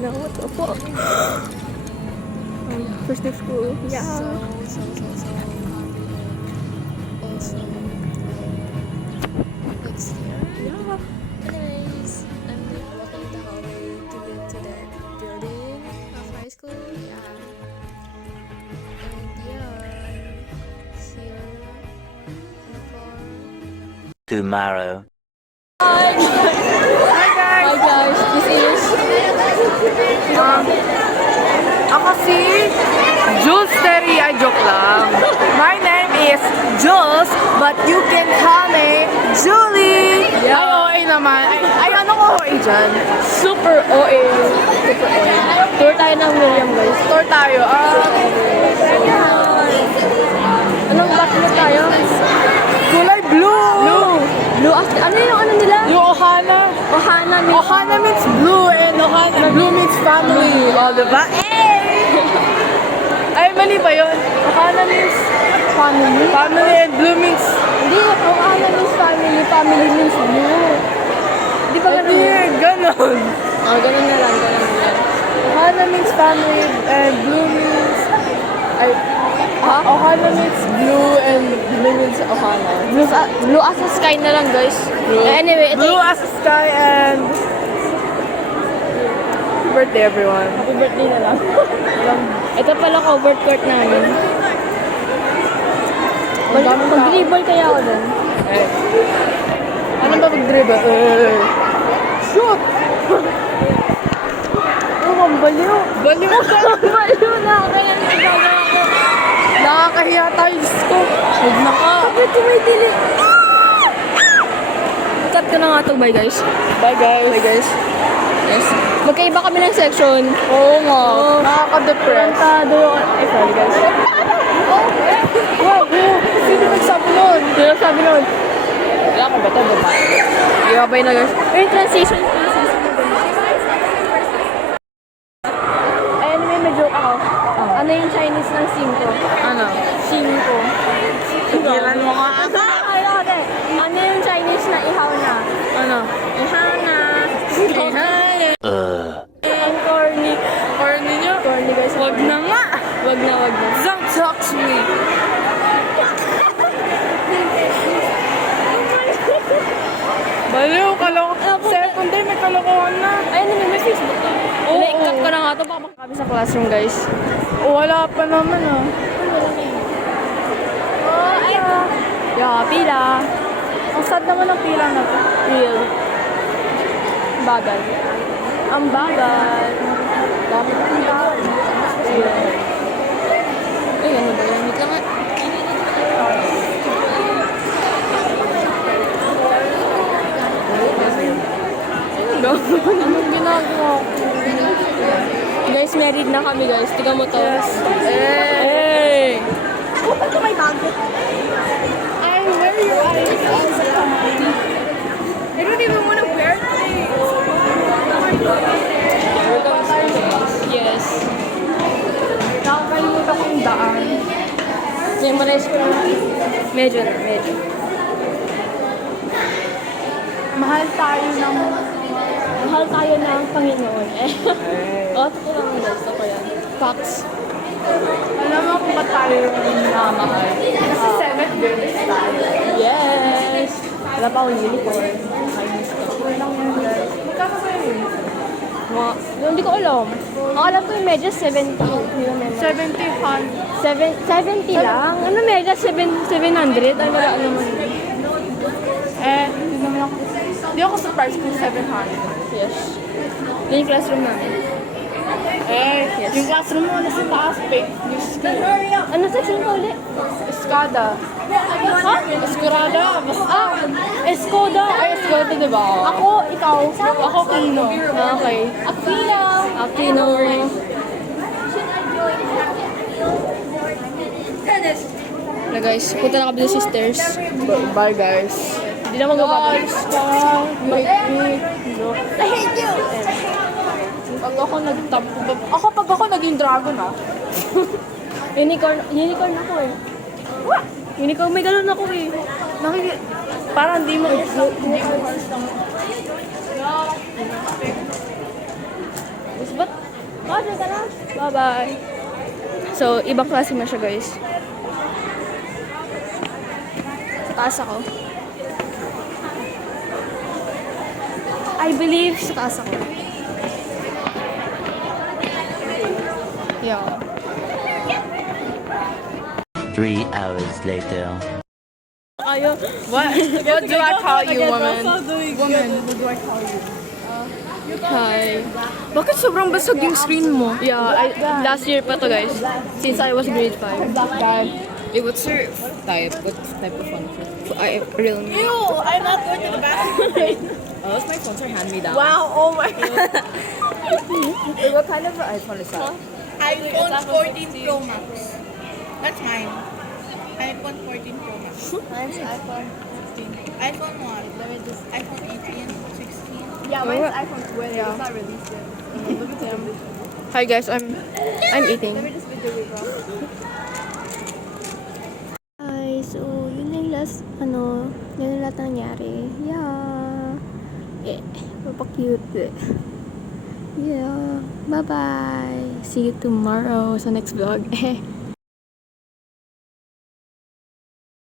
na. What the fuck? First day of school. Yeah. So happy. Also, next year. Yeah. Anyways, I'm walking the hallway to go to the building of high school. Yeah. And yeah, I'm here on the floor. Tomorrow. Hi guys, this is Ako si Jules Terry. Ay, joke lang. My name is Jules, but you can call me Julie. Yeah. Ay, OA naman. Ay, ano ko OA dyan? super OA. Super OA. Tour tayo ng William guys. Tour tayo. Anong backlit tayo? Kulay blue. Blue. Ano yung ano nila? Yung Ohana. Ohana. Ohana means blue and Ohana. Blue means family. O, diba? Ay, mali ba yun? Ohana means Family. family and blue means... Hindi, Ohana means family. Family means blue. Di ba ganun? Hindi, ganon. Oh, ganun na lang. Ohana means family and blue means... Ay, Ohana means blue and blue means Ohana. Blue as the sky na lang guys. Anyway, ito Blue as the sky and... Birthday everyone. happy birthday na lang. Ito pala covered court namin. Mag-dribble kaya ako dun. Eh. Ano ba mag-dribble? Shoot! Oh, ang baliw. Baliw ka! Baliw na. Kaya nagagawa ko. Nakakahiya tayo, Diyos ko. Huwag na ka. Bakit tumitili? Cut ko na nga ito. Bye guys. Bye guys. Bye guys. Yes. Magkaiba kami ng section. Oo nga. Nakaka-depress. Tarantado. Ay, sorry guys. Wow! Sino nagsabi nun? Sino sabi nun? Wala ka ba ito? Babae. Ibabay na guys. Ay, transition. Ay, ano may joke ako. Ano yung Chinese ng 5? Ano? 5. Tigilan mo ka. Ay, ate. Ano yung Chinese na ihaw na? Ano? Ihaw na. Ang corny. Corny nyo? Corny guys. Huwag na nga. Wag na. Don't talk to me. Baliw, second day may kalokohan na. Ay, ano may Facebook na? Oo. Like-cut ko na nga ito. Baka kami sa classroom guys. Wala pa naman ah. Oh, ay. Yeah, pila. Ang sad naman ang pila na to. Real. Bagal. Ang bagal. Bakit ang tao? Real. Ay, ano ba yan? Wait lang nga. Anong ginagawa ko? Guys, married na kami guys. Tingnan mo to. Hey! Oh, ba't may bago? I wear your eyes. I don't even want to wear things. Yes. Nakakalimutan ko yung daan. Memorize ko na. Medyo. Mahal tayo ng... Mahal tayo ng Panginoon. Oh, ito lang guys. Ito ko yan. Facts. Alam mo kung ba't tayo namahal? Kasi 7th grade tayo. Yes. Wala pa akong uniform. Magkano ba yun? Hindi ko alam. Ang alam ko yung medyas 70. 70 han. 70 lang? Ano medyas 700? Ay, wala naman. Hindi naman ako... Hindi ako surprised kung 700. Yes. Yun yung classroom namin. Yes. Yung classroom mo nasa taas, Diyos ko. Ano section ko ulit? Escada. Ha? Escurada. Escoda. Ay, Escada, diba? Ako, ikaw. Ako, Kino. Okay. Aquino. Na guys, punta na kami sa sisters. Bye, guys. Hindi na magbabago. Guys, bye. I hate you! Pag ako naging dragon, Unicorn ako eh. Unicorn, may ganun ako eh. Parang di mo... Ba't Order ka na. Bye-bye. So, ibang klase mo siya, guys. Sa taas ako. I believe sa taas ako. Yeah. 3 hours later. Ayo. What do I call you, woman? Woman, what do I call you? Hi. Bakit sobrang basag yung screen mo? Yeah, last year pa to, guys. Since I was grade 5. What's your type? What type of phone? Realme. Ew, I'm not going to the bathroom. Oh, my phones are hand-me-down. Wow, oh my god. What kind of iPhone is that? iPhone 14 Pro Max. That's mine. iPhone 14 Pro Max. Mine's iPhone 16. iPhone what? iPhone 18, 16. Yeah, mine's iPhone 12. It's not released yet. Hi guys, I'm eating. Hi, so yun yung last, yun yung lahat nangyari. Yeah. Papakute. Yeah. Bye-bye. See you tomorrow sa next vlog.